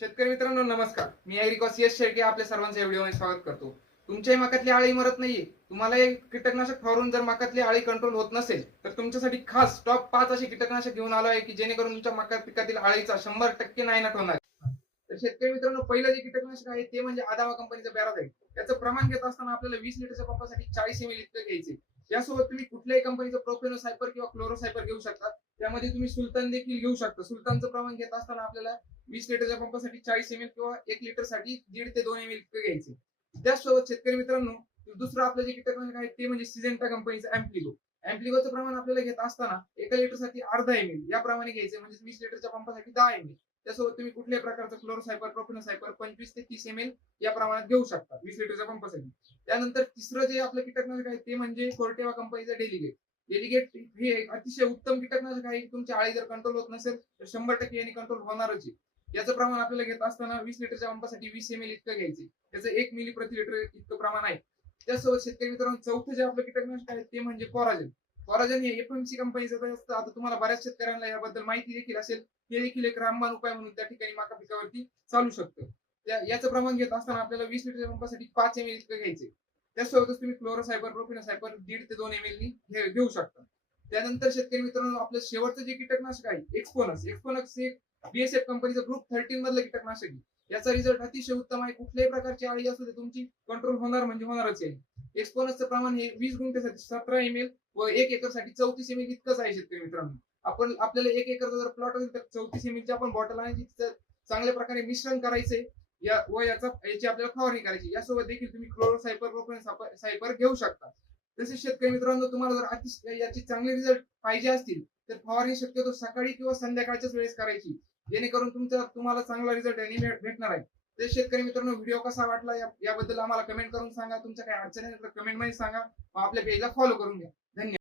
शेतकरी मित्रांनो नमस्कार. मी ऍग्रिकॉस यश शेळके आपल्या सर्वांच्या व्हिडिओमध्ये स्वागत करतो. तुमच्याही मकातली आळी मरत नाहीये, तुम्हाला एक कीटकनाशक फवारून जर मकातली आळी कंट्रोल होत नसेल तर तुमच्यासाठी खास टॉप 5 अशी कीटकनाशक घेऊन आलो आहे की जेणेकरून तुमच्या मका पिकातील आळीचा 100% नायनाट होणार. तर शेतकरी मित्रांनो पहिलं जे कीटकनाशक आहे ते म्हणजे आदामा कंपनीचं पॅराडाईट. त्याचं प्रमाण घेत असताना आपल्याला 20 लिटरच्या पंपासाठी 40 ml इतकं घ्यायचे. यासोबत तुम्ही कुठल्याही कंपनीचं प्रोफेनोसायपर किंवा क्लोरोसायपर घेऊ शकता. त्यामध्ये तुम्ही सुलतान देखील घेऊ शकता. सुलतानचं प्रमाण घेत असताना आपल्याला 20 लिटरच्या पंपासाठी 40 ml किंवा 1 लिटर साठी 1.5 ते 2 ml इतकं घ्यायचे. त्याचसोबत शेतकरी मित्रांनो दुसरं आपलं जे कीटकनाशक आहे ते म्हणजे सिजेंटा कंपनीचं अँप्लिगो. अँप्लिगोचं प्रमाण आपल्याला घेत असताना 1 लिटरसाठी अर्धा ml याप्रमाणे घ्यायचे, म्हणजे 20 लिटरच्या पंपासाठी 10 ml. त्यासोबत तुम्ही कुठल्याही प्रकारचं क्लोरोसायपर प्रोफेनोसायपर 25 ते 30 ml या प्रमाणात घेऊ शकता 20 लिटरच्या पंपासाठी. त्यानंतर तिसरं जे आपलं कीटकनाशक आहे ते म्हणजे कोर्टेवा कंपनीचं डेलिगेट. डेलिगेट हे एक अतिशय उत्तम कीटकनाशक आहे. तुमची आळी जर कंट्रोल होत नसेल तर 100% यांनी कंट्रोल होणारच आहे. याचं प्रमाण आपल्याला घेत असताना 20 लिटरच्या पंपासाठी 20 ml इतकं घ्यायचे. त्याचं 1 मिली प्रति लिटर इतकं प्रमाण आहे. त्यासोबत शेतकरी मित्रांनो चौथं जे आपलं कीटकनाशक आहे ते म्हणजे कोराजन. कोराजन हे एफएमसी कंपनीचं असतं. आता तुम्हाला बऱ्याच शेतकऱ्यांना याबद्दल माहिती देखील असेल. हे देखील एक रामबाण उपाय म्हणून त्या ठिकाणी मका पिकावरती चालू शकतं. याचं प्रमाण घेत असताना आपल्याला 20 लिटरच्या पंपासाठी 5 ml इतकं घ्यायचे. त्यासोबतच तुम्ही क्लोरोसायपर प्रोफेनोसायपर 1.5 ते 2 ml घेऊ शकता. त्यानंतर शेतकरी मित्रांनो आपलं शेवटचं जे कीटकनाशक आहे एक्सपोनस. एक्सपोनस हे बीएसएफ कंपनीचं ग्रुप 13 मधलं कीटकनाशक आहे. याचा रिझल्ट अतिशय उत्तम आहे. कुठल्याही प्रकारची आळी असू दे तुमची कंट्रोल होणार म्हणजे होणारच आहे. एक्सपोनसचं प्रमाण हे 20 गुंठ्यासाठी 17 ml व 1 एकरसाठी 34 ml इतकंच आहे शेतकरी मित्रांनो. आपल्याला 1 एकरचा जर प्लॉट असेल तर 34 ml ची आपण बॉटल आणायची, चांगल्या प्रकारे मिश्रण करायचंय याची आपल्याला फवारणी करायची. यासोबत देखील तुम्ही क्लोरोसायपर प्रोफेनोसायपर घेऊ शकता. तसेच शेतकरी मित्रांनो तुम्हाला जर याची चांगले रिझल्ट पाहिजे असतील तर फवारणी शक्यतो सकाळी किंवा संध्याकाळच्याच वेळेस करायची, जेणेकरून तुम्हाला चांगला रिझल्ट भेटणार आहे. तर शेतकरी मित्रांनो व्हिडिओ कसा वाटला याबद्दल आम्हाला कमेंट करून सांगा. तुमच्या काही अडचणी तर कमेंट मध्ये सांगा. आपल्या पेजला फॉलो करून घ्या. धन्यवाद.